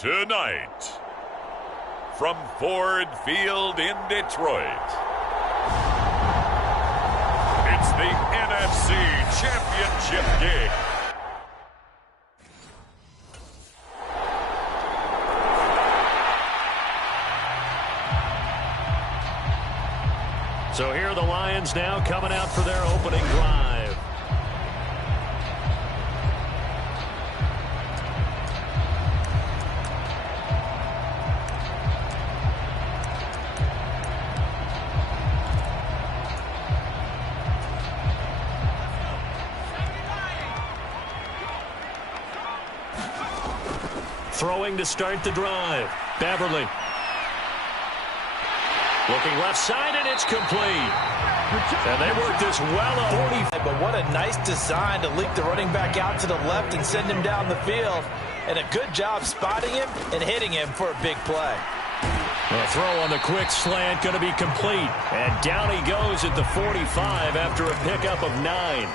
Tonight, from Ford Field in Detroit, it's the NFC Championship game. So here are the Lions now coming out for their opening drive. Throwing to start the drive. Beverly. Looking left side, and it's complete. And they worked this well up. 40, but what a nice design to leak the running back out to the left and send him down the field. And a good job spotting him and hitting him for a big play. A throw on the quick slant going to be complete. And down he goes at the 45 after a pickup of 9.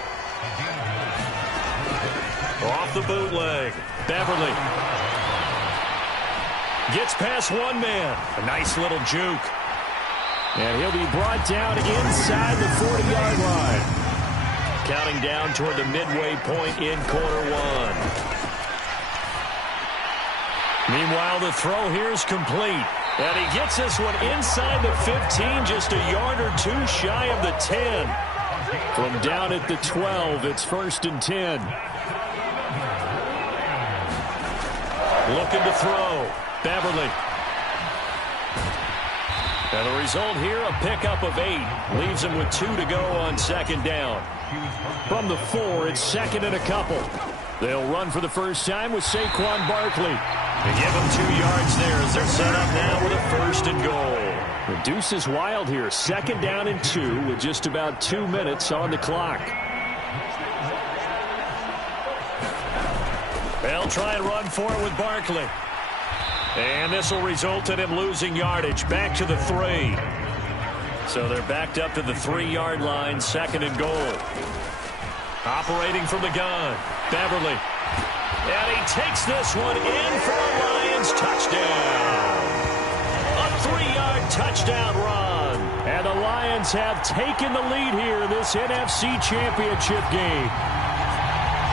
Off the bootleg. Beverly. Gets past one man. A nice little juke. And he'll be brought down inside the 40-yard line. Counting down toward the midway point in quarter one. Meanwhile, the throw here is complete. And he gets this one inside the 15, just a yard or two shy of the 10. From down at the 12, it's 1st and 10. Looking to throw. Beverly. And the result here, a pickup of 8. Leaves him with 2 to go on 2nd down. From the 4, it's 2nd and a couple. They'll run for the first time with Saquon Barkley. They give him 2 yards there as they're set up now with a 1st and goal. The deuce is wild here. 2nd down and 2 with just about 2 minutes on the clock. They'll try and run for it with Barkley. And this will result in him losing yardage. Back to the 3. So they're backed up to the 3-yard line. 2nd and goal. Operating from the gun. Beverly. And he takes this one in for a Lions touchdown. A 3-yard touchdown run. And the Lions have taken the lead here in this NFC Championship game.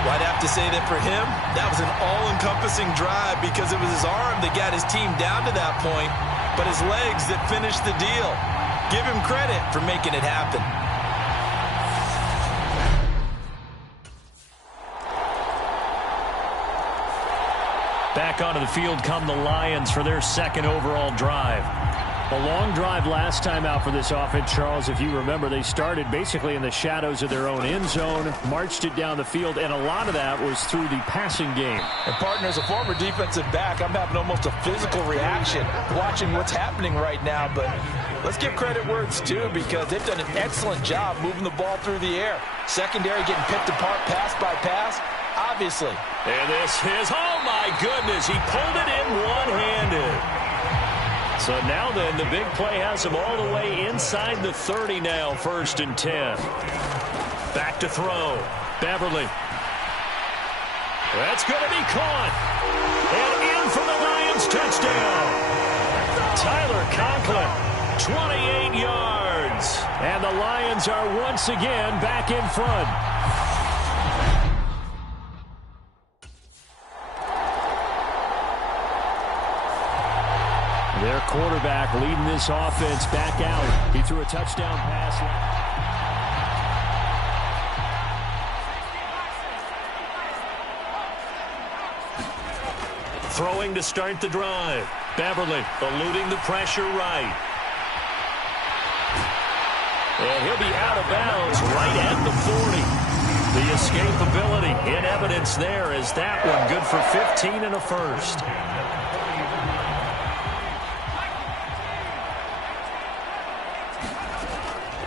Well, I'd have to say that for him, that was an all-encompassing drive because it was his arm that got his team down to that point, but his legs that finished the deal. Give him credit for making it happen. Back onto the field come the Lions for their 2nd overall drive. A long drive last time out for this offense, Charles. If you remember, they started basically in the shadows of their own end zone, marched it down the field, and a lot of that was through the passing game. And, partner, as a former defensive back, I'm having almost a physical reaction watching what's happening right now. But let's give credit where it's due because they've done an excellent job moving the ball through the air. Secondary getting picked apart pass by pass, obviously. And this is, oh my goodness, he pulled it in one-handed. So now then, the big play has him all the way inside the 30 now, 1st and 10. Back to throw. Beverly. That's going to be caught. And in for the Lions touchdown. Tyler Conklin, 28 yards. And the Lions are once again back in front. Their quarterback leading this offense back out. He threw a touchdown pass. Throwing to start the drive. Beverly eluding the pressure right. And he'll be out of bounds right at the 40. The escapability in evidence there as that one good for 15 and a 1st.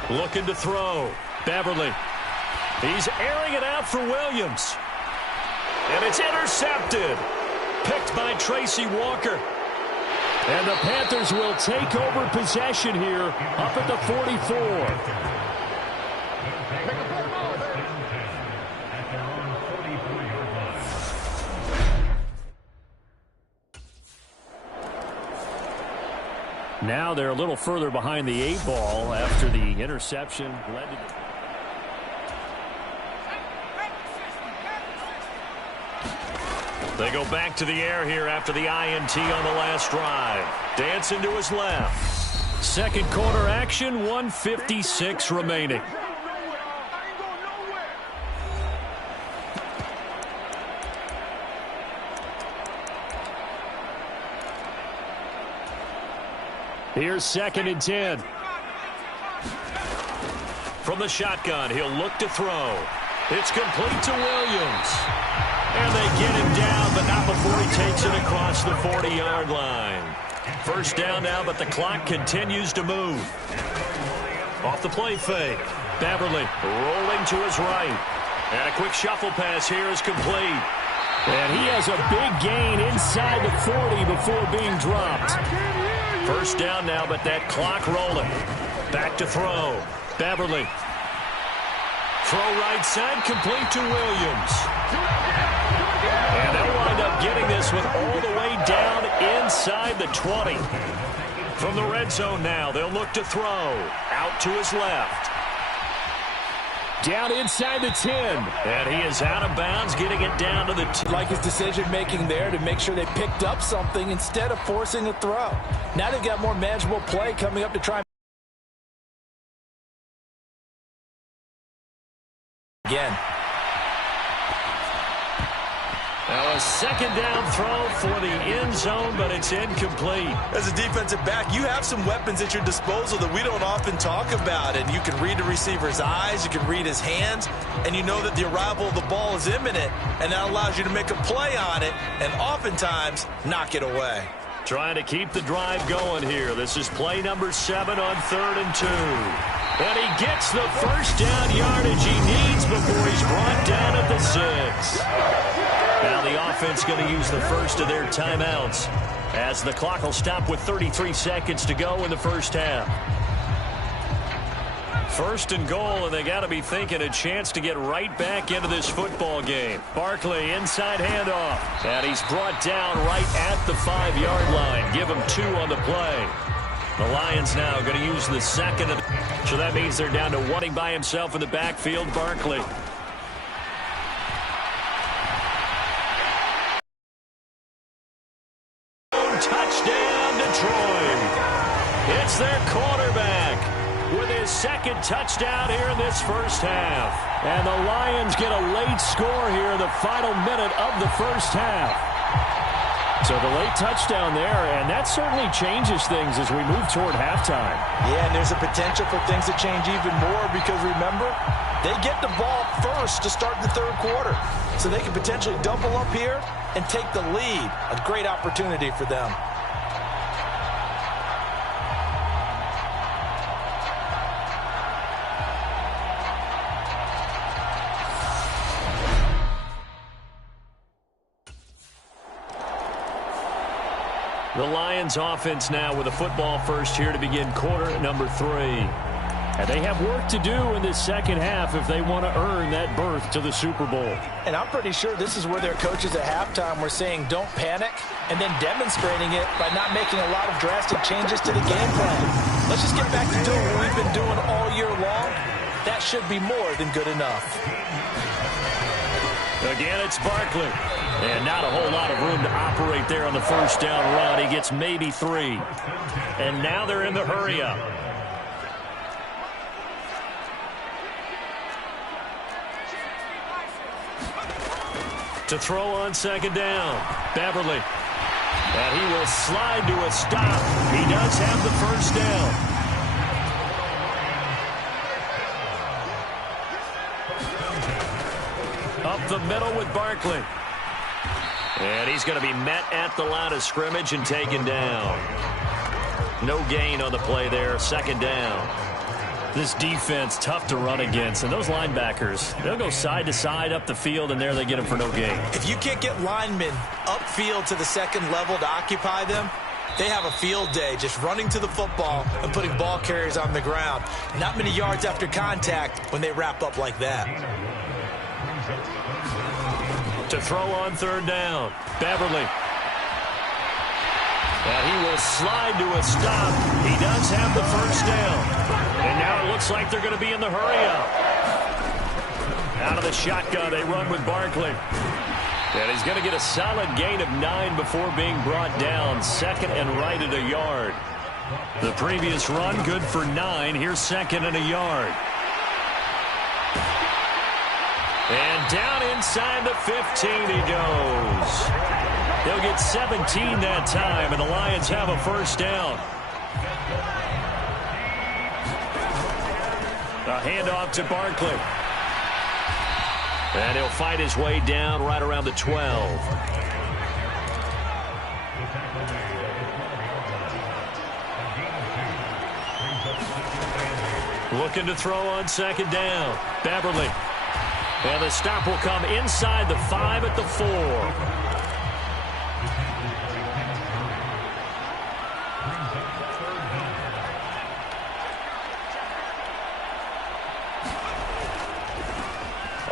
Looking to throw. Beverly. He's airing it out for Williams. And it's intercepted. Picked by Tracy Walker. And the Panthers will take over possession here up at the 44. Now they're a little further behind the 8 ball after the interception led to They go back to the air here after the INT on the last drive. Dancing to his left. Second quarter action, 1:56 remaining. Here's 2nd and 10. From the shotgun, he'll look to throw. It's complete to Williams. And they get him down, but not before he takes it across the 40-yard line. First down now, but the clock continues to move. Off the play fake. Beverly rolling to his right. And a quick shuffle pass here is complete. And he has a big gain inside the 40 before being dropped. First down now, but that clock rolling. Back to throw. Beverly. Throw right side, complete to Williams. And they'll wind up getting this one all the way down inside the 20. From the red zone now, they'll look to throw. Out to his left. Down inside the 10. And he is out of bounds, getting it down to the 2. Like his decision-making there to make sure they picked up something instead of forcing a throw. Now they've got more manageable play coming up to try again. Now a second down throw for the end zone, but it's incomplete. As a defensive back, you have some weapons at your disposal that we don't often talk about. And you can read the receiver's eyes, you can read his hands, and you know that the arrival of the ball is imminent, and that allows you to make a play on it and oftentimes knock it away. Trying to keep the drive going here. This is play number 7 on 3rd and 2. And he gets the first down yardage he needs before he's brought down at the 6. Now the offense going to use the first of their timeouts as the clock will stop with 33 seconds to go in the first half. First and goal, and they got to be thinking a chance to get right back into this football game. Barkley inside handoff, and he's brought down right at the 5-yard line. Give him 2 on the play. The Lions now going to use the second. So that means they're down to 1 by himself in the backfield. Barkley. Touchdown, Detroit. It's their quarterback with his second touchdown here in this first half. And the Lions get a late score here in the final minute of the first half. So the late touchdown there, and that certainly changes things as we move toward halftime. Yeah, and there's a potential for things to change even more because, remember, they get the ball first to start the third quarter. So they can potentially double up here and take the lead. A great opportunity for them. The Lions offense now with a football first here to begin quarter number 3. And they have work to do in this second half if they want to earn that berth to the Super Bowl. And I'm pretty sure this is where their coaches at halftime were saying don't panic and then demonstrating it by not making a lot of drastic changes to the game plan. Let's just get back to doing what we've been doing all year long. That should be more than good enough. Again, it's Barkley. And not a whole lot of room to operate there on the first down run. He gets maybe 3. And now they're in the hurry-up. To throw on second down. Beverly. And he will slide to a stop. He does have the first down. Up the middle with Barkley. And he's going to be met at the line of scrimmage and taken down. No gain on the play there. Second down. This defense, tough to run against. And those linebackers, they'll go side to side up the field, and there they get them for no gain. If you can't get linemen upfield to the second level to occupy them, they have a field day just running to the football and putting ball carriers on the ground. Not many yards after contact when they wrap up like that. To throw on third down. Beverly. And he will slide to a stop. He does have the first down. And now it looks like they're going to be in the hurry-up. Out of the shotgun, they run with Barkley. And he's going to get a solid gain of 9 before being brought down. Second and right at a yard. The previous run, good for 9. Here's second and a yard. And down inside the 15 he goes. They'll get 17 that time, and the Lions have a first down. A handoff to Barkley. And he'll fight his way down right around the 12. Looking to throw on second down. Beverly. And the stop will come inside the 5 at the 4.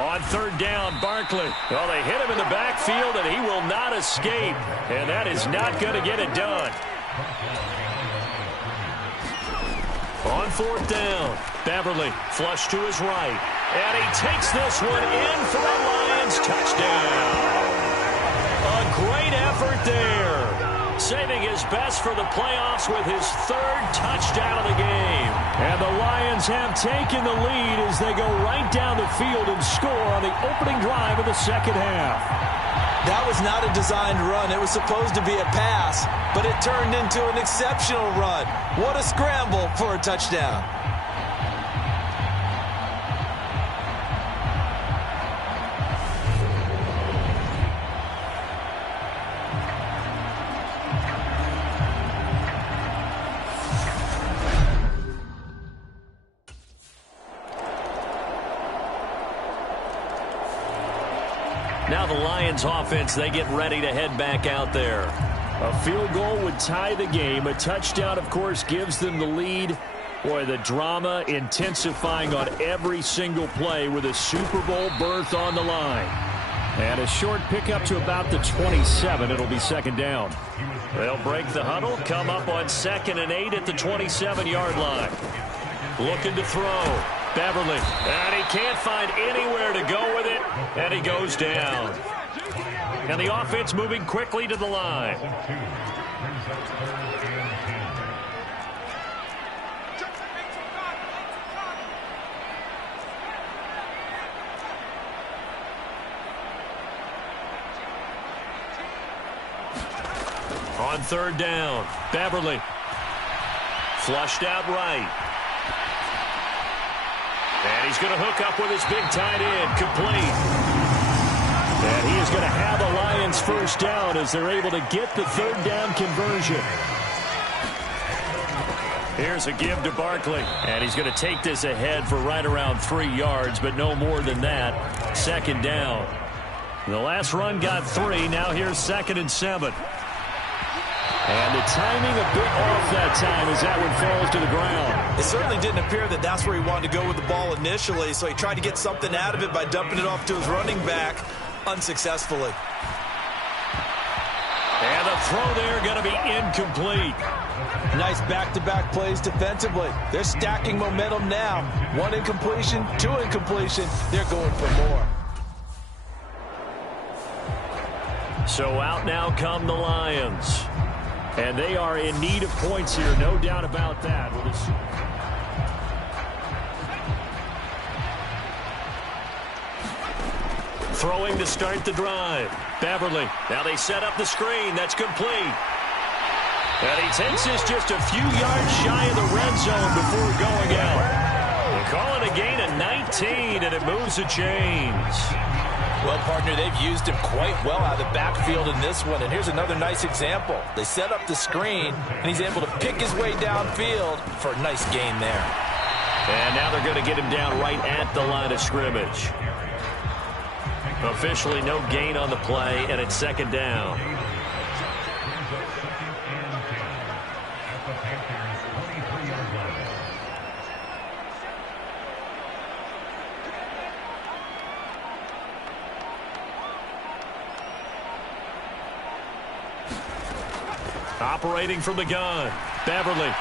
On third down, Barkley. Well, they hit him in the backfield, and he will not escape. And that is not going to get it done. On fourth down, Beverly flush to his right. And he takes this one in for a Lions touchdown. A great effort there. Saving his best for the playoffs with his third touchdown of the game. And the Lions have taken the lead as they go right down the field and score on the opening drive of the second half. That was not a designed run. It was supposed to be a pass, but it turned into an exceptional run. What a scramble for a touchdown. Now the Lions offense, they get ready to head back out there. A field goal would tie the game. A touchdown, of course, gives them the lead. Boy, the drama intensifying on every single play with a Super Bowl berth on the line. And a short pickup to about the 27. It'll be second down. They'll break the huddle, come up on 2nd and 8 at the 27-yard line. Looking to throw. Beverly, and he can't find anywhere to go with it, and he goes down. And the offense moving quickly to the line. On third down, Beverly. Flushed out right. And he's going to hook up with his big tight end, complete. And he is going to have a Lions first down as they're able to get the third down conversion. Here's a give to Barkley. And he's going to take this ahead for right around 3 yards, but no more than that. Second down. The last run got 3. Now here's 2nd and 7. And the timing a bit off that time as that one falls to the ground. It certainly didn't appear that that's where he wanted to go with the ball initially, so he tried to get something out of it by dumping it off to his running back unsuccessfully. And the throw there going to be incomplete. Nice back-to-back plays defensively. They're stacking momentum now. 1 incompletion, 2 incompletion. They're going for more. So out now come the Lions. And they are in need of points here, no doubt about that. Throwing to start the drive. Beverly. Now they set up the screen. That's complete. And he takes this just a few yards shy of the red zone before going out. They call it a gain of 19, and it moves the chains. Well, partner, they've used him quite well out of the backfield in this one. And here's another nice example. They set up the screen, and he's able to pick his way downfield for a nice gain there. And now they're going to get him down right at the line of scrimmage. Officially no gain on the play, and it's second down. Operating from the gun, Beverly.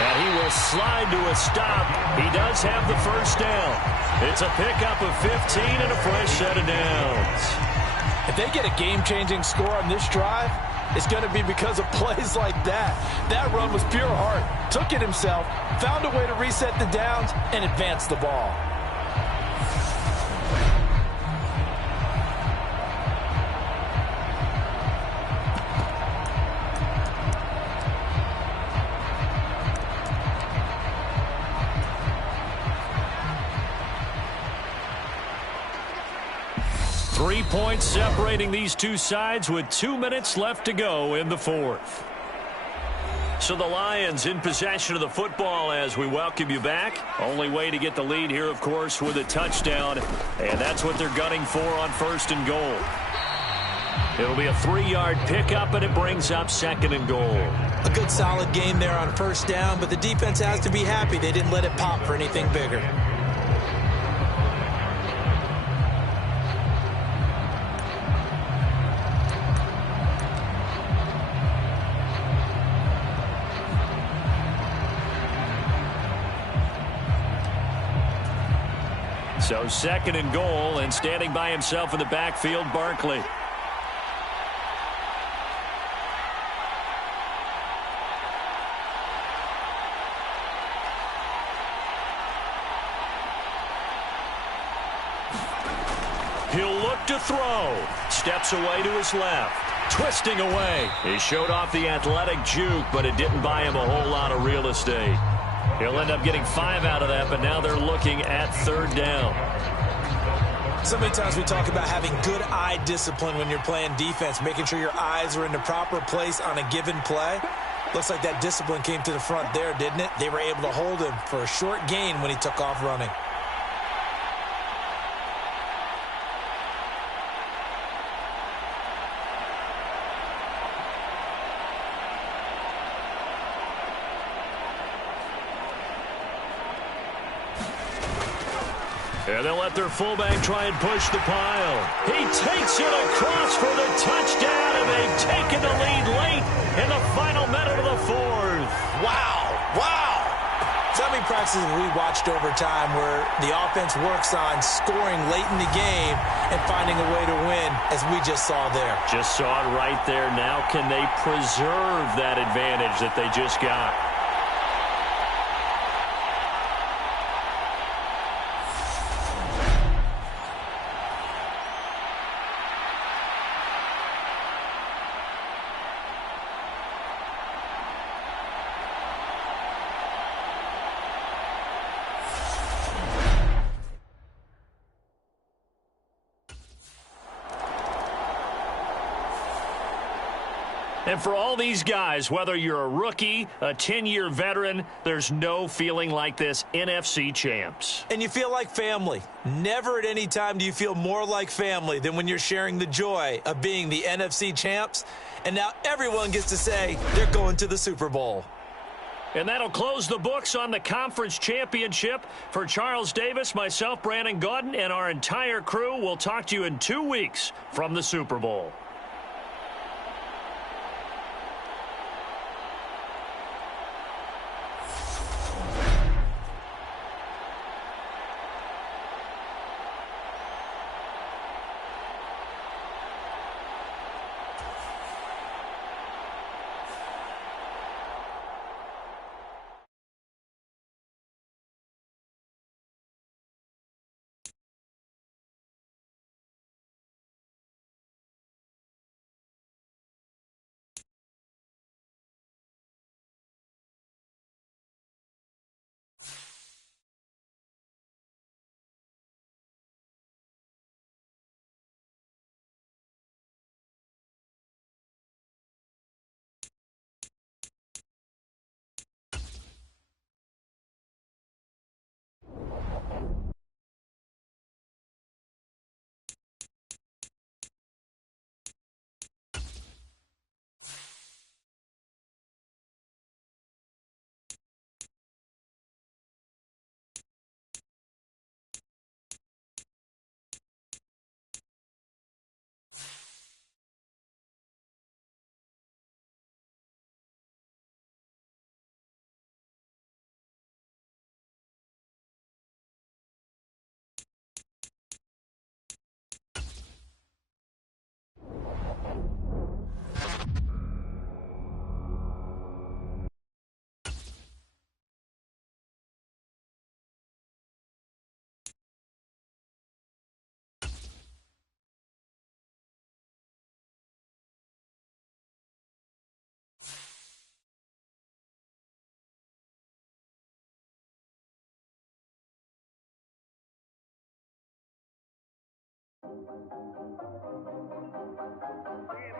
And he will slide to a stop. He does have the first down. It's a pickup of 15 and a fresh set of downs. If they get a game-changing score on this drive, it's going to be because of plays like that. That run was pure heart. Took it himself, found a way to reset the downs, and advance the ball. 3 points separating these two sides with 2 minutes left to go in the fourth. So the Lions in possession of the football as we welcome you back. Only way to get the lead here, of course, with a touchdown. And that's what they're gunning for on first and goal. It'll be a 3-yard pickup, and it brings up second and goal. A good solid game there on first down, but the defense has to be happy they didn't let it pop for anything bigger. So second and goal, and standing by himself in the backfield, Barkley. He'll look to throw. Steps away to his left. Twisting away. He showed off the athletic juke, but it didn't buy him a whole lot of real estate. He'll end up getting 5 out of that, but now they're looking at third down. So many times we talk about having good eye discipline when you're playing defense, making sure your eyes are in the proper place on a given play. Looks like that discipline came to the front there, didn't it? They were able to hold him for a short gain when he took off running. And they'll let their fullback try and push the pile. He takes it across for the touchdown, and they've taken the lead late in the final minute of the fourth. Wow. Wow. So many practices we watched over time where the offense works on scoring late in the game and finding a way to win, as we just saw there. Just saw it right there. Now can they preserve that advantage that they just got? And for all these guys, whether you're a rookie, a 10-year veteran, there's no feeling like this NFC champs. And you feel like family. Never at any time do you feel more like family than when you're sharing the joy of being the NFC champs. And now everyone gets to say they're going to the Super Bowl. And that'll close the books on the conference championship. For Charles Davis, myself, Brandon Gaudin, and our entire crew, we'll talk to you in 2 weeks from the Super Bowl.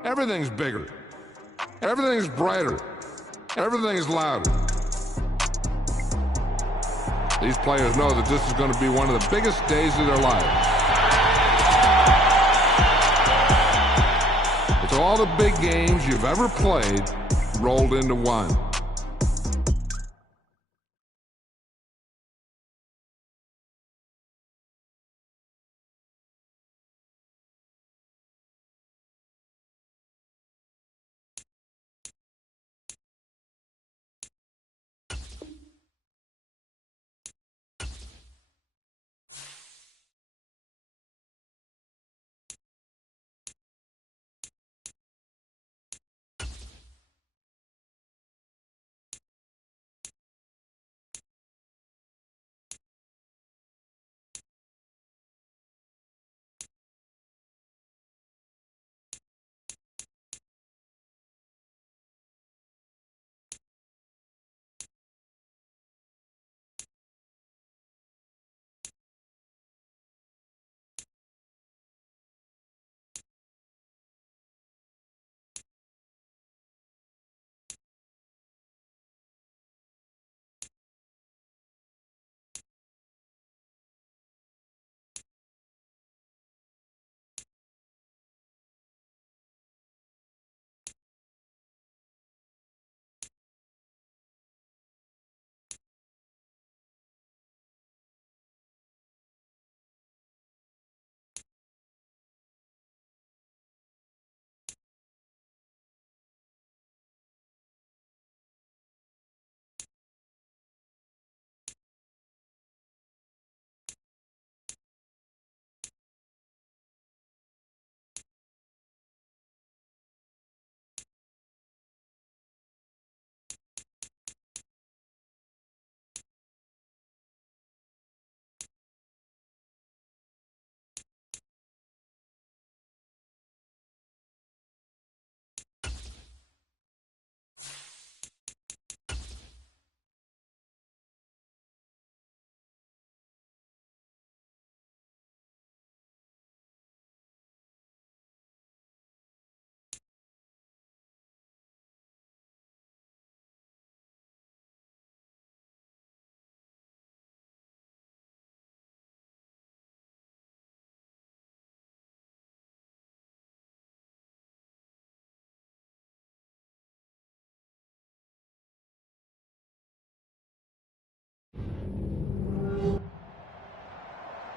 Everything's bigger. Everything's brighter. Everything's louder. These players know that this is going to be one of the biggest days of their lives. It's all the big games you've ever played rolled into one.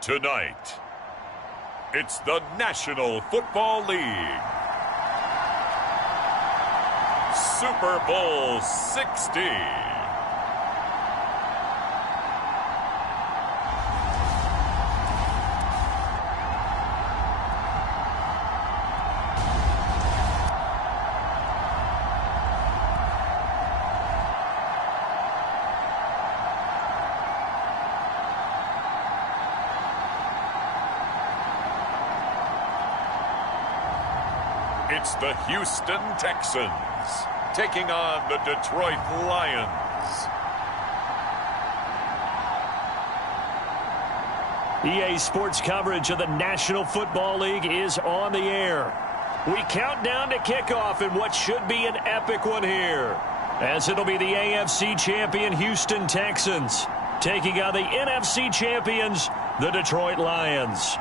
Tonight, it's the National Football League. Super Bowl 60. It's the Houston Texans taking on the Detroit Lions. EA Sports coverage of the National Football League is on the air. We count down to kickoff in what should be an epic one here, as it'll be the AFC champion Houston Texans taking on the NFC champions, the Detroit Lions.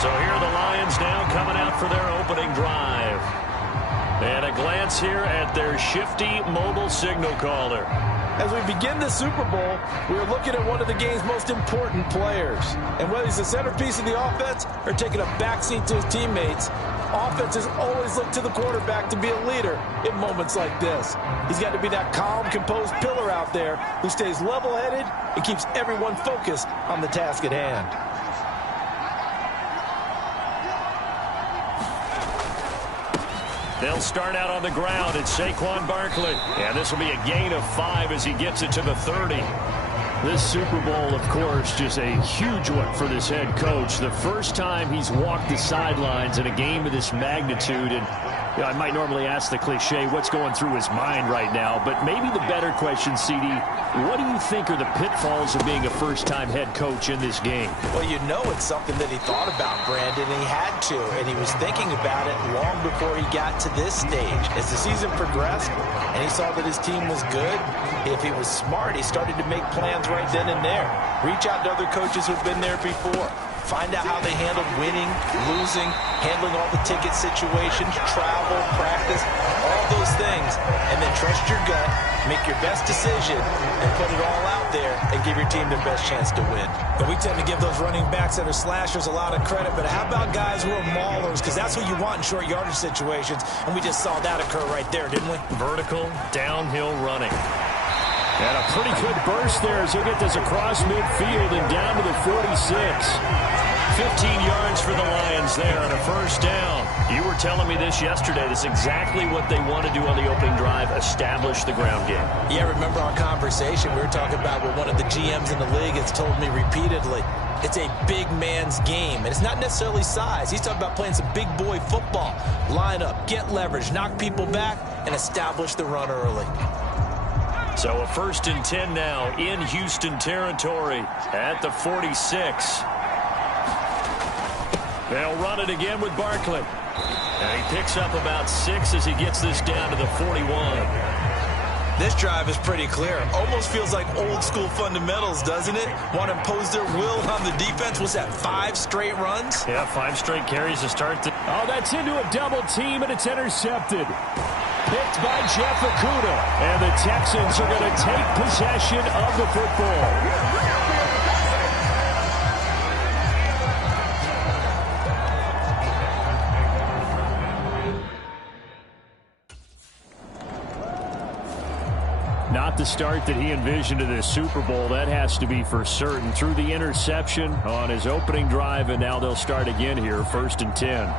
So here are the Lions now coming out for their opening drive. And a glance here at their shifty mobile signal caller. As we begin the Super Bowl, we're looking at one of the game's most important players. And whether he's the centerpiece of the offense or taking a backseat to his teammates, offenses always look to the quarterback to be a leader in moments like this. He's got to be that calm, composed pillar out there who stays level-headed and keeps everyone focused on the task at hand. They'll start out on the ground. It's Saquon Barkley. And this will be a gain of 5 as he gets it to the 30. This Super Bowl, of course, just a huge one for this head coach. The first time he's walked the sidelines in a game of this magnitude. And you know, I might normally ask the cliche, what's going through his mind right now? But maybe the better question, CD, what do you think are the pitfalls of being a first-time head coach in this game? Well, you know it's something that he thought about, Brandon, and he had to. And he was thinking about it long before he got to this stage. As the season progressed and he saw that his team was good, if he was smart, he started to make plans right then and there. Reach out to other coaches who've been there before. Find out how they handled winning, losing, handling all the ticket situations, travel, practice, all those things. And then trust your gut, make your best decision, and put it all out there and give your team their best chance to win. But we tend to give those running backs that are slashers a lot of credit, but how about guys who are maulers? Because that's what you want in short yardage situations, and we just saw that occur right there, didn't we? Vertical, downhill running. And a pretty good burst there as he'll get this across midfield and down to the 46. 15 yards for the Lions there on a first down. You were telling me this yesterday. This is exactly what they want to do on the opening drive, establish the ground game. Yeah, remember our conversation? We were talking about what one of the GMs in the league has told me repeatedly. It's a big man's game, and it's not necessarily size. He's talking about playing some big boy football. Line up, get leverage, knock people back, and establish the run early. So a 1st and 10 now in Houston territory at the 46. They'll run it again with Barkley. And he picks up about 6 as he gets this down to the 41. This drive is pretty clear. Almost feels like old school fundamentals, doesn't it? Want to impose their will on the defense. What's that, 5 straight runs? Yeah, 5 straight carries to start. Oh, that's into a double team, and it's intercepted. Picked by Jeff Okudah. And the Texans are going to take possession of the football. Not the start that he envisioned in this Super Bowl. That has to be for certain. Through the interception on his opening drive, and now they'll start again here, 1st and 10.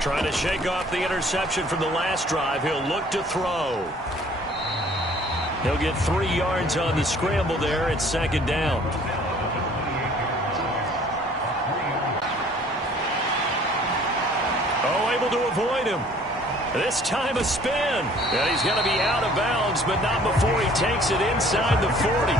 Trying to shake off the interception from the last drive. He'll look to throw. He'll get 3 yards on the scramble there. It's 2nd down. Able to avoid him. This time a spin. And he's going to be out of bounds, but not before he takes it inside the 40.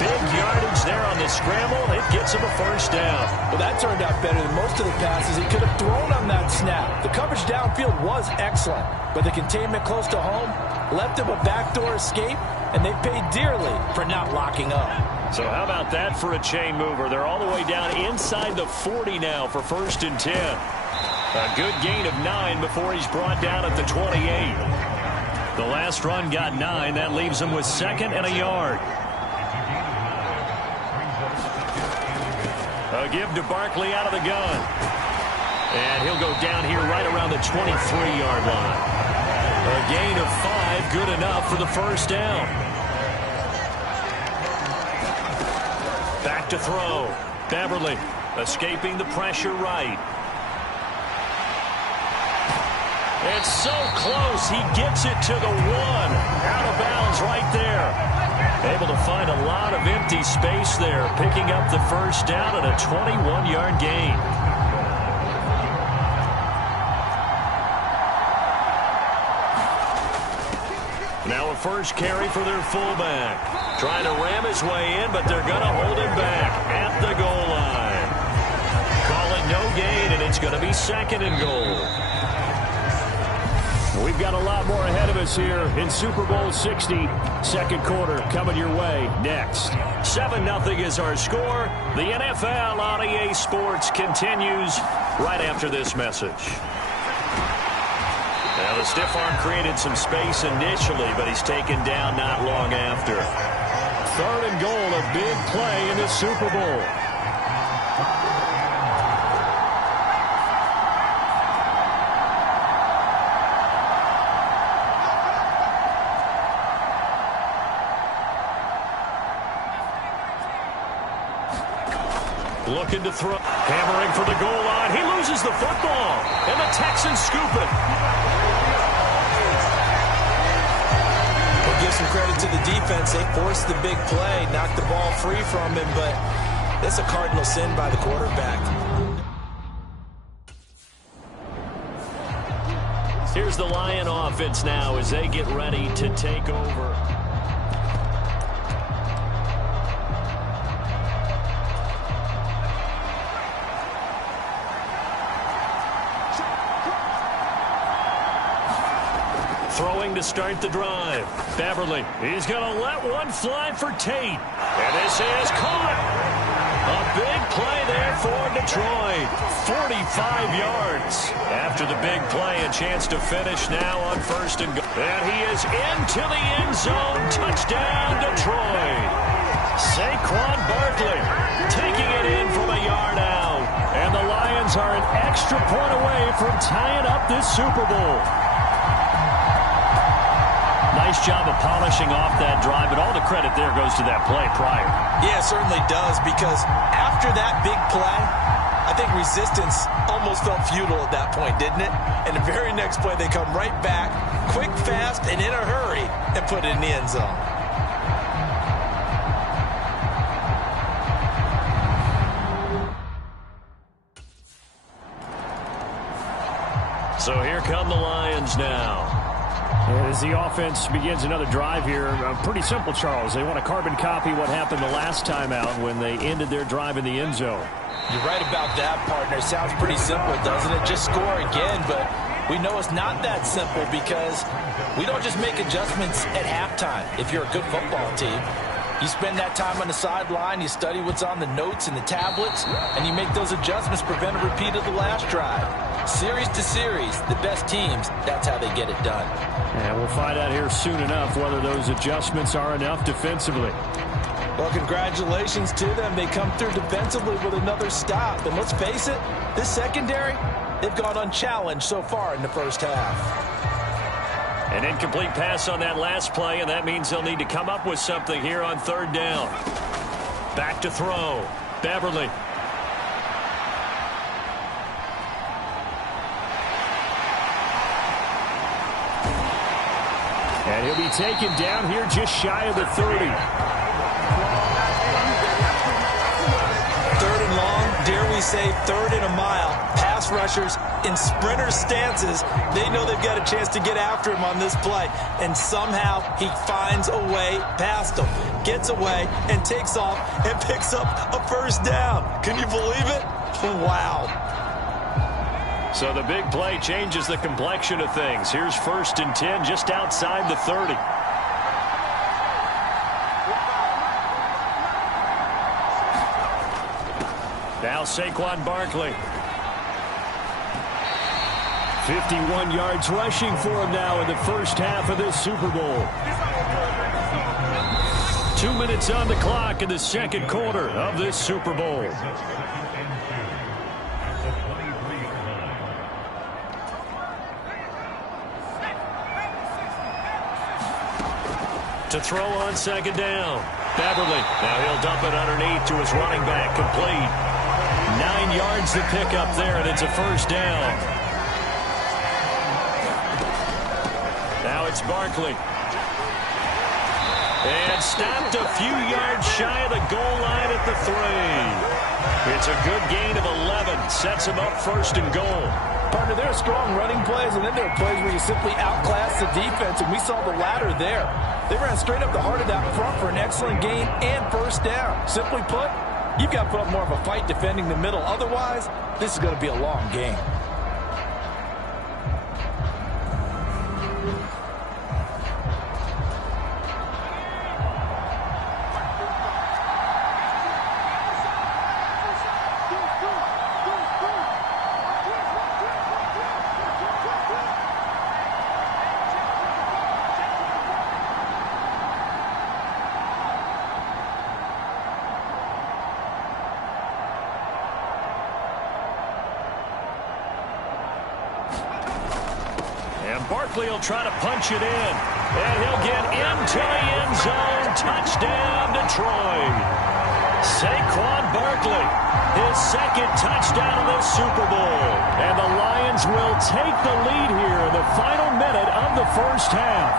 Big yardage there on the scramble. It gets him a 1st down. Well, that turned out better than most of the passes he could have thrown on that snap. The coverage downfield was excellent, but the containment close to home left him a backdoor escape, and they paid dearly for not locking up. So how about that for a chain mover? They're all the way down inside the 40 now for 1st and 10. A good gain of 9 before he's brought down at the 28. The last run got 9. That leaves him with 2nd and a yard. A give to Barkley out of the gun. And he'll go down here right around the 23-yard line. A gain of 5, good enough for the 1st down. Back to throw. Beverly escaping the pressure right. It's so close. He gets it to the 1. Out of bounds right there. Able to find a lot of empty space there. Picking up the 1st down and a 21-yard gain. Now a 1st carry for their fullback. Trying to ram his way in, but they're going to hold him back at the goal line. Call it no gain, and it's going to be 2nd and goal. We've got a lot more ahead of us here in Super Bowl 60. Second quarter coming your way next. 7-0 is our score. The NFL on EA Sports continues right after this message. Now, the stiff arm created some space initially, but he's taken down not long after. 3rd and goal, a big play in the Super Bowl. Looking to throw. Hammering for the goal line. He loses the football. And the Texans scoop it. We'll give some credit to the defense. They forced the big play, knocked the ball free from him, but that's a cardinal sin by the quarterback. Here's the Lion offense now as they get ready to take over. Throwing to start the drive. Beverly, he's going to let one fly for Tate. And this is caught. A big play there for Detroit. 45 yards. After the big play, a chance to finish now on 1st and goal. And he is into the end zone. Touchdown, Detroit. Saquon Barkley taking it in from a yard out. And the Lions are an extra point away from tying up this Super Bowl. Nice job of polishing off that drive, but all the credit there goes to that play prior. Yeah, it certainly does, because after that big play, I think resistance almost felt futile at that point, didn't it? And the very next play, they come right back, quick, fast, and in a hurry, and put it in the end zone. So here come the Lions now. As the offense begins another drive here, pretty simple, Charles. They want to carbon copy what happened the last time out when they ended their drive in the end zone. You're right about that, partner. Sounds pretty simple, doesn't it? Just score again, but we know it's not that simple because we don't just make adjustments at halftime if you're a good football team. You spend that time on the sideline, you study what's on the notes and the tablets, and you make those adjustments, prevent a repeat of the last drive. Series to series, the best teams, that's how they get it done. And we'll find out here soon enough whether those adjustments are enough defensively. Well, congratulations to them. They come through defensively with another stop. And let's face it, this secondary, they've gone unchallenged so far in the first half. An incomplete pass on that last play, and that means they'll need to come up with something here on 3rd down. Back to throw. Beverly. And he'll be taken down here just shy of the 30. 3rd and long, dare we say 3rd and a mile. Pass rushers in sprinter stances, they know they've got a chance to get after him on this play. And somehow he finds a way past them, gets away, and takes off and picks up a 1st down. Can you believe it? Wow. So the big play changes the complexion of things. Here's 1st and 10 just outside the 30. Now Saquon Barkley. 51 yards rushing for him now in the first half of this Super Bowl. 2 minutes on the clock in the second quarter of this Super Bowl. To throw on 2nd down. Beverly. Now he'll dump it underneath to his running back. Complete. 9 yards to pick up there, and it's a 1st down. Now it's Barkley. And stopped a few yards shy of the goal line at the 3. It's a good gain of 11. Sets him up 1st and goal. Partner, there are strong running plays, and then there are plays where you simply outclass the defense, and we saw the latter there. They ran straight up the heart of that front for an excellent gain and 1st down. Simply put, you've got to put up more of a fight defending the middle. Otherwise, this is going to be a long game. And Barkley will try to punch it in. And he'll get into the end zone. Touchdown, Detroit. Saquon Barkley, his second touchdown of the Super Bowl. And the Lions will take the lead here in the final minute of the first half.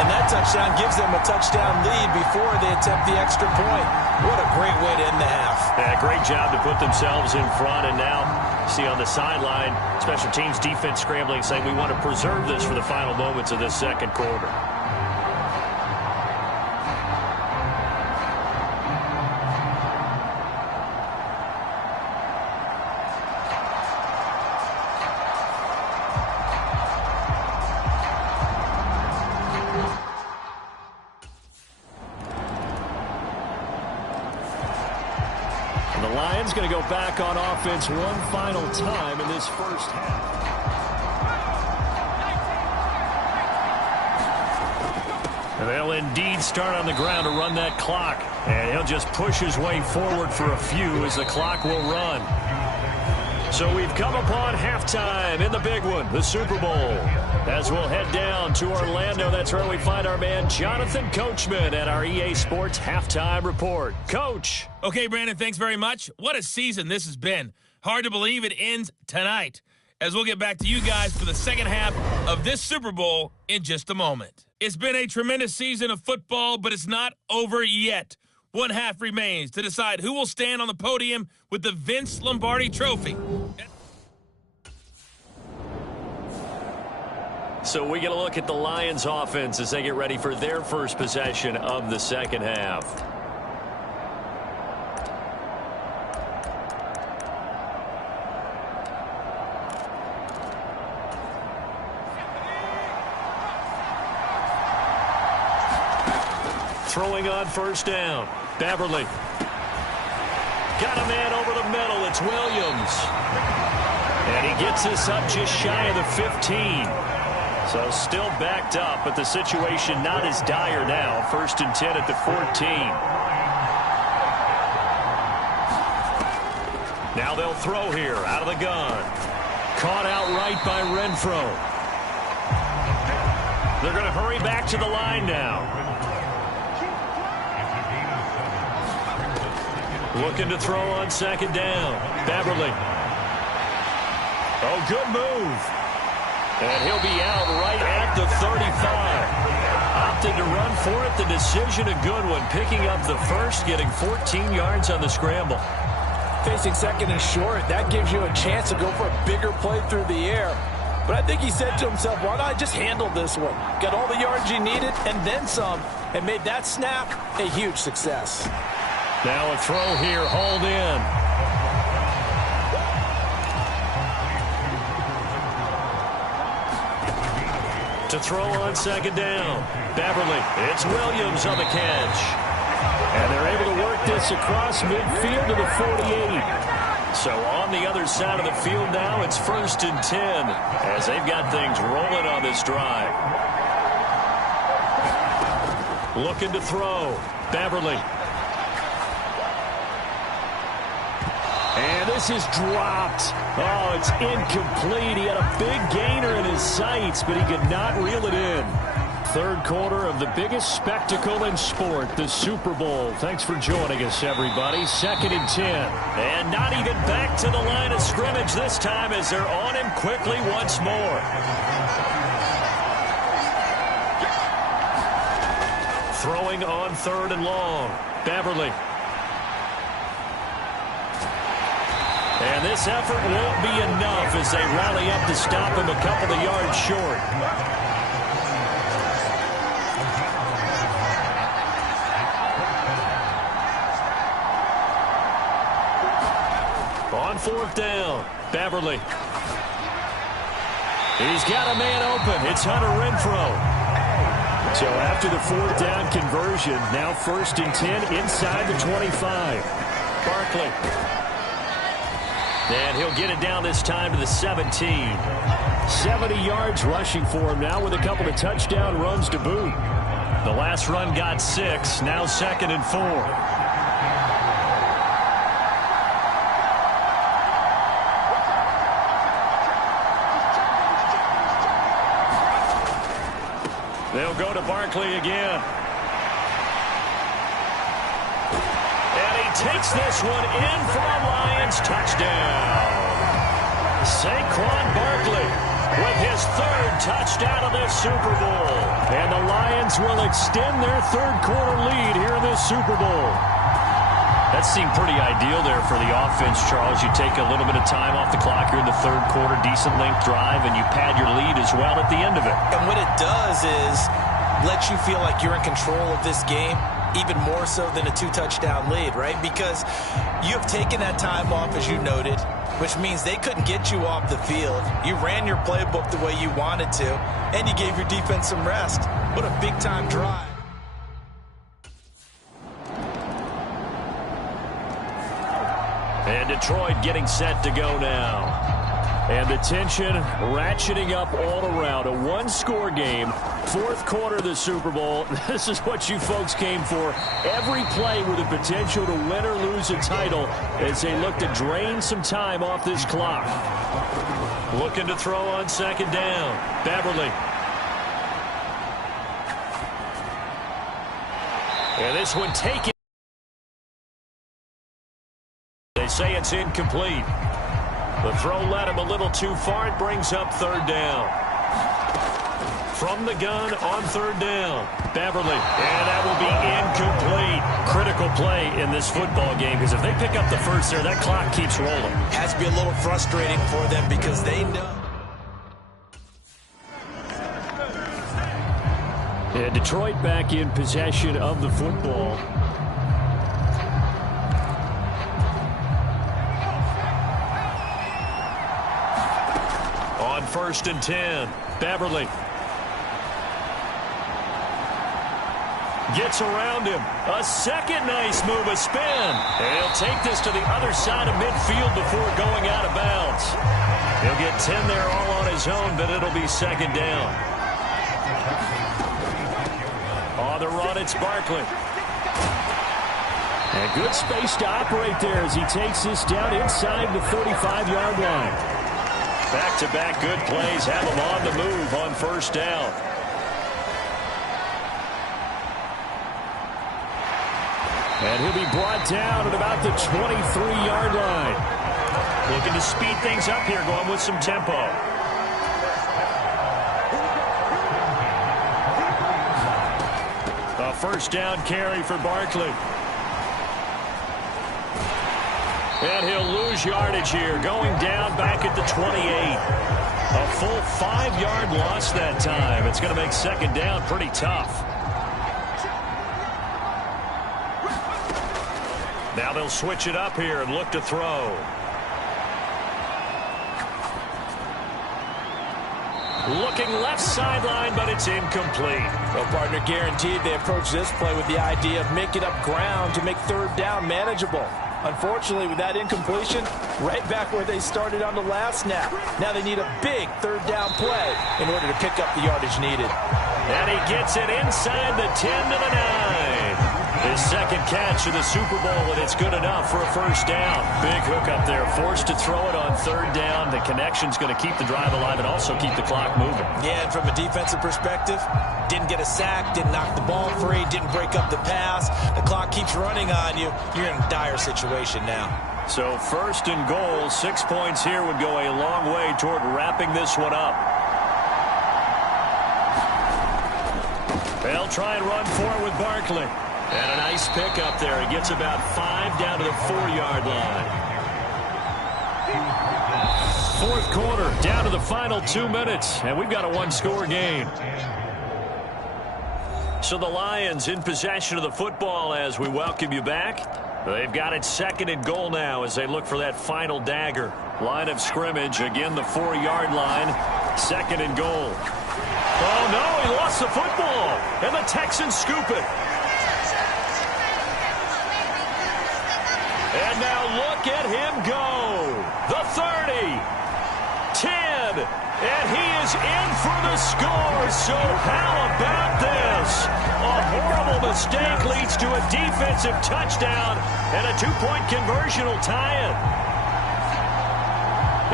And that touchdown gives them a touchdown lead before they attempt the extra point. What a great way to end the half. Yeah, great job to put themselves in front. And now, see on the sideline, special teams defense scrambling, saying we want to preserve this for the final moments of this second quarter. The Lions going to go back on offense one final time in this first half. And they'll indeed start on the ground to run that clock. And he'll just push his way forward for a few as the clock will run. So we've come upon halftime in the big one, the Super Bowl. As we'll head down to Orlando, that's where we find our man Jonathan Coachman at our EA Sports Halftime Report. Coach. Okay, Brandon, thanks very much. What a season this has been. Hard to believe it ends tonight, as we'll get back to you guys for the second half of this Super Bowl in just a moment. It's been a tremendous season of football, but it's not over yet. One half remains to decide who will stand on the podium with the Vince Lombardi Trophy. So we get a look at the Lions offense as they get ready for their first possession of the second half. Throwing on first down. Beverly. Got a man over the middle. It's Williams. And he gets us up just shy of the 15. So still backed up, but the situation not as dire now. 1st and 10 at the 14. Now they'll throw here out of the gun. Caught outright by Renfro. They're going to hurry back to the line now. Looking to throw on second down. Beverly. Oh, good move. And he'll be out right at the 35. Opted to run for it. The decision a good one. Picking up the first, getting 14 yards on the scramble. Facing second and short, that gives you a chance to go for a bigger play through the air. But I think he said to himself, why not I just handle this one? Got all the yards you needed and then some, and made that snap a huge success. Now a throw here, hauled in. To throw on second down. Beverly. It's Williams on the catch. And they're able to work this across midfield to the 48. So on the other side of the field now, it's 1st and 10 as they've got things rolling on this drive. Looking to throw. Beverly. And this is dropped. Oh, it's incomplete. He had a big gainer in his sights, but he could not reel it in. Third quarter of the biggest spectacle in sport, the Super Bowl. Thanks for joining us, everybody. 2nd and 10. And not even back to the line of scrimmage this time as they're on him quickly once more. Throwing on 3rd and long. Beverly. And this effort won't be enough as they rally up to stop him a couple of yards short. On 4th down, Beverly. He's got a man open. It's Hunter Renfro. So after the 4th down conversion, now 1st and 10 inside the 25. Barkley. And he'll get it down this time to the 17. 70 yards rushing for him now with a couple of touchdown runs to boot. The last run got 6, now 2nd and 4. They'll go to Barkley again. And he takes this one in for a Lions touchdown. Saquon Barkley with his third touchdown of this Super Bowl. And the Lions will extend their third-quarter lead here in this Super Bowl. That seemed pretty ideal there for the offense, Charles. You take a little bit of time off the clock here in the third quarter, decent length drive, and you pad your lead as well at the end of it. And what it does is let you feel like you're in control of this game, even more so than a two-touchdown lead, right? Because you have taken that time off, as you noted, which means they couldn't get you off the field. You ran your playbook the way you wanted to, and you gave your defense some rest. What a big-time drive. And Detroit getting set to go now. And the tension ratcheting up all around. A one-score game, fourth quarter of the Super Bowl. This is what you folks came for. Every play with the potential to win or lose a title as they look to drain some time off this clock. Looking to throw on second down. Beverly. And this one taken. They say it's incomplete. The throw led him a little too far. It brings up third down. From the gun on third down. Beverly. And that will be incomplete. Critical play in this football game because if they pick up the first there, that clock keeps rolling. Has to be a little frustrating for them because they know. And Detroit back in possession of the football. On 1st and 10, Beverly gets around him. A second nice move, a spin. And he'll take this to the other side of midfield before going out of bounds. He'll get 10 there all on his own, but it'll be second down. On the run, it's Barkley. And good space to operate there as he takes this down inside the 35-yard line. Back-to-back good plays have him on the move on first down. And he'll be brought down at about the 23-yard line. Looking to speed things up here, going with some tempo. A first down carry for Barkley. And he'll lose yardage here, going down back at the 28. A full 5-yard loss that time. It's going to make second down pretty tough. Now they'll switch it up here and look to throw. Looking left sideline, but it's incomplete. Well, partner, guaranteed they approach this play with the idea of making up ground to make third down manageable. Unfortunately, with that incompletion, right back where they started on the last snap. Now they need a big third down play in order to pick up the yardage needed. And he gets it inside the 10 to the 9. His second catch of the Super Bowl, and it's good enough for a first down. Big hook up there, forced to throw it on third down. The connection's going to keep the drive alive and also keep the clock moving. Yeah, and from a defensive perspective, didn't get a sack, didn't knock the ball free, didn't break up the pass. The clock keeps running on you. You're in a dire situation now. So first and goal, 6 points here would go a long way toward wrapping this one up. They'll try and run forward with Barkley. And a nice pick up there. He gets about 5 down to the 4-yard line. Fourth quarter, down to the final 2 minutes, and we've got a one-score game. So the Lions in possession of the football as we welcome you back. They've got it second and goal now as they look for that final dagger. Line of scrimmage, again the 4-yard line. Second and goal. Oh, no, he lost the football, and the Texans scoop it. And now look at him go. The 30, 10, and he is in for the score. So how about this? A horrible mistake leads to a defensive touchdown, and a 2-point conversion will tie it.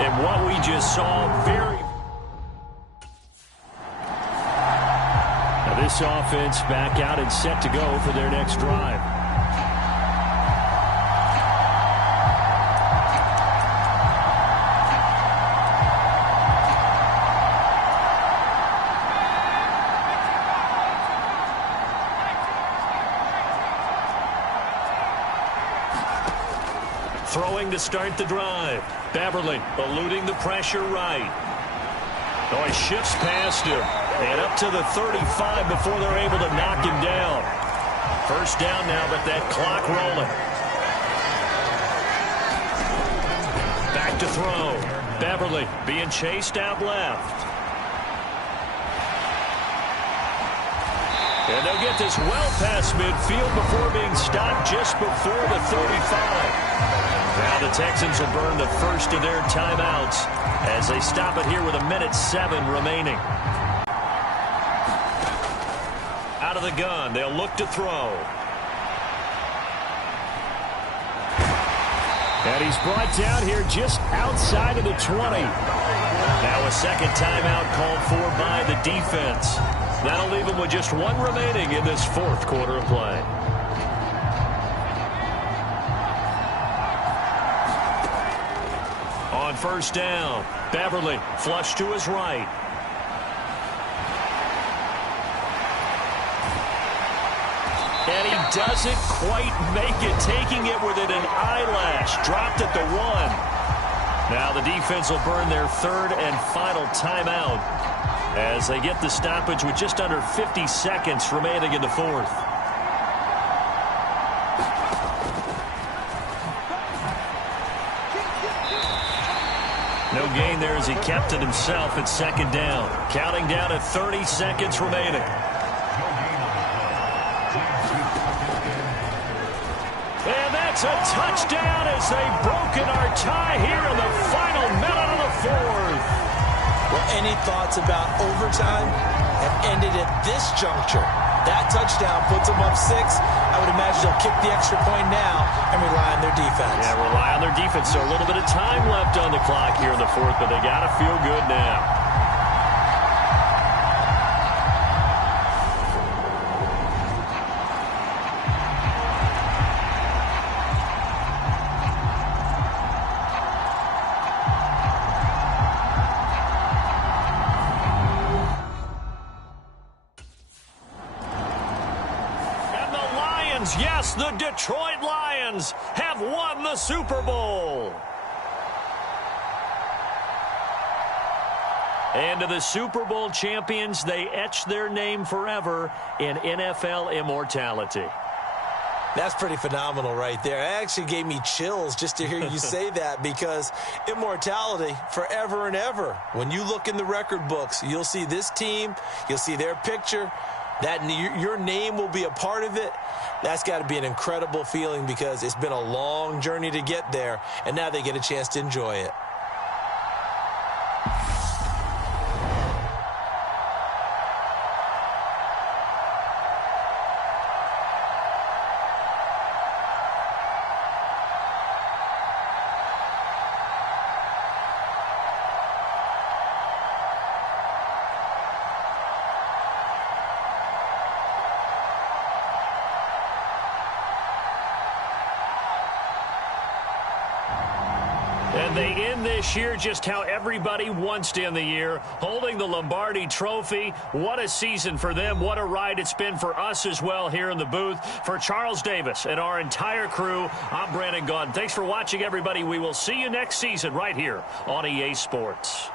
And what we just saw, this offense back out and set to go for their next drive. Throwing to start the drive. Beverly eluding the pressure right. Oh, he shifts past him. And up to the 35 before they're able to knock him down. First down now, but that clock rolling. Back to throw. Beverly being chased out left. And they'll get this well past midfield before being stopped just before the 35. Now the Texans will burn the first of their timeouts as they stop it here with 1:07 remaining. Out of the gun, they'll look to throw. And he's brought down here just outside of the 20. Now a second timeout called for by the defense. That'll leave him with just one remaining in this fourth quarter of play. On first down, Beverly flush to his right. And he doesn't quite make it, taking it within an eyelash. Dropped at the 1. Now the defense will burn their third and final timeout as they get the stoppage with just under 50 seconds remaining in the fourth. No gain there as he kept it himself at second down. Counting down at 30 seconds remaining. And that's a touchdown as they've broken our tie here in the final minute of the fourth. Well, any thoughts about overtime have ended at this juncture. That touchdown puts them up 6. I would imagine they'll kick the extra point now and rely on their defense. Yeah, rely on their defense. So a little bit of time left on the clock here in the fourth, but they got to feel good now. Yes, the Detroit Lions have won the Super Bowl. And to the Super Bowl champions, they etch their name forever in NFL immortality. That's pretty phenomenal right there. It actually gave me chills just to hear you say that, because immortality forever and ever. When you look in the record books, you'll see this team, you'll see their picture, that your name will be a part of it. That's got to be an incredible feeling, because it's been a long journey to get there, and now they get a chance to enjoy it. And they end this year just how everybody wants to end the year, holding the Lombardi Trophy. What a season for them. What a ride it's been for us as well here in the booth. For Charles Davis and our entire crew, I'm Brandon Gaudin. Thanks for watching, everybody. We will see you next season right here on EA Sports.